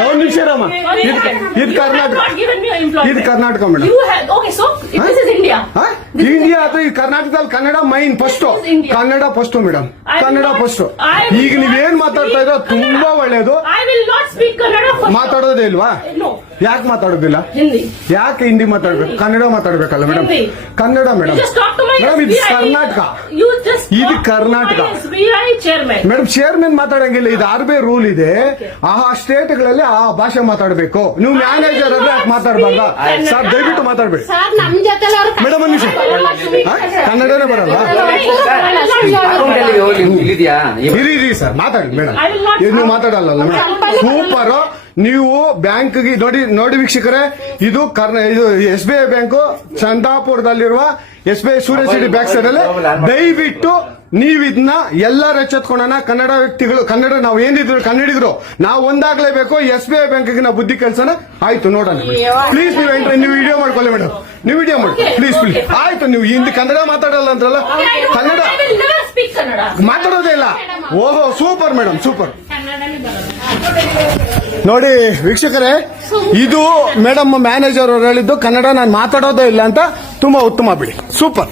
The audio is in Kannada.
ಒಂದು ನಿಮಿಷ ರಾಮ, ಇದು ಕರ್ನಾಟಕ, ಇದು ಕರ್ನಾಟಕ ಮೇಡಮ್. ಇಂಡಿಯಾ ಅಥವಾ ಈ ಕರ್ನಾಟಕದಲ್ಲಿ Kannada main first, Kannada first madam, Kannada first. ಈಗ ನೀವೇನ್ ಮಾತಾಡ್ತಾ ಇರೋ ತುಂಬಾ ಒಳ್ಳೇದು. ಮಾತಾಡೋದೇ ಇಲ್ವಾ? ಯಾಕೆ ಮಾತಾಡೋದಿಲ್ಲ? ಯಾಕೆ ಹಿಂದಿ ಮಾತಾಡ್ಬೇಕು? ಕನ್ನಡ ಮಾತಾಡ್ಬೇಕಲ್ಲ ಮೇಡಮ್? ಕನ್ನಡ ಮೇಡಮ್. ಮೇಡಮ್ ಇದು ಕರ್ನಾಟಕ, ಇದು ಕರ್ನಾಟಕ ಮೇಡಮ್. ಚೇರ್ಮನ್ ಮಾತಾಡಂಗಿಲ್ಲ, ಇದು RBI ರೂಲ್ ಇದೆ. ಆ ಸ್ಟೇಟ್ಗಳಲ್ಲಿ ಆ ಭಾಷೆ ಮಾತಾಡಬೇಕು. ನೀವು ಮ್ಯಾನೇಜರ್ ಆದ್ರೆ ಯಾಕೆ ಮಾತಾಡ್ಬಾರ್ದ ಸರ್? ದಯವಿಟ್ಟು ಮಾತಾಡ್ಬೇಡಿ ಮೇಡಮ್. ಒಂದು ನಿಮಿಷ, ಕನ್ನಡನೇ ಬರಲ್ಲ? ಇರಿ ಸರ್, ಮಾತಾಡಿ ಮೇಡಮ್. ನೀವು ಮಾತಾಡಲ್ಲ ಮೇಡಮ್? ಸೂಪರ್. ನೀವು ಬ್ಯಾಂಕ್ ನೋಡಿ ವೀಕ್ಷಕರೇ, ಇದು SBI ಬ್ಯಾಂಕ್ ಚಂದಾಪುರದಲ್ಲಿರುವ SBI ಸೂರ್ಯ ಸಿಟಿ ಬ್ಯಾಕ್ ಸೈಡ್ ಅಲ್ಲಿ. ದಯವಿಟ್ಟು ನೀವ್ ಇದನ್ನ ಎಲ್ಲರೂ ಎಚ್ಚೆತ್ಕೊಳ್ಳೋಣ. ಕನ್ನಡ ವ್ಯಕ್ತಿಗಳು, ಕನ್ನಡ ನಾವು ಏನಿದ್ರು ಕನ್ನಡಿಗರು, ನಾವು ಒಂದಾಗ್ಲೇಬೇಕು. SBI ಬ್ಯಾಂಕ್ಗೆ ನಾವು ಬುದ್ಧಿ ಕಲ್ಸೋಣ. ಆಯ್ತು, ನೋಡೋಣ ಪ್ಲೀಸ್. ನೀವು ವಿಡಿಯೋ ಮಾಡ್ಕೊಳ್ಳಿ ಮೇಡಮ್, ನೀವು ವಿಡಿಯೋ ಮಾಡಿ ಪ್ಲೀಸ್ ಪ್ಲೀಸ್. ಆಯ್ತು, ನೀವು ಹಿಂದಿ ಕನ್ನಡ ಮಾತಾಡಲ್ಲ ಅಂದ್ರಲ್ಲ? ಕನ್ನಡ ಮಾತಾಡೋದೇ ಇಲ್ಲ. ಓಹೋ, ಸೂಪರ್ ಮೇಡಮ್, ಸೂಪರ್. ನೋಡಿ ವೀಕ್ಷಕರೇ, ಇದು ಮೇಡಮ್ ಮ್ಯಾನೇಜರ್ ಅವರು ಹೇಳಿದ್ದು ಕನ್ನಡ ನಾನು ಮಾತಾಡೋದೇ ಇಲ್ಲ ಅಂತ. ತುಂಬಾ ಉತ್ತಮ ಬಿಡಿ, ಸೂಪರ್.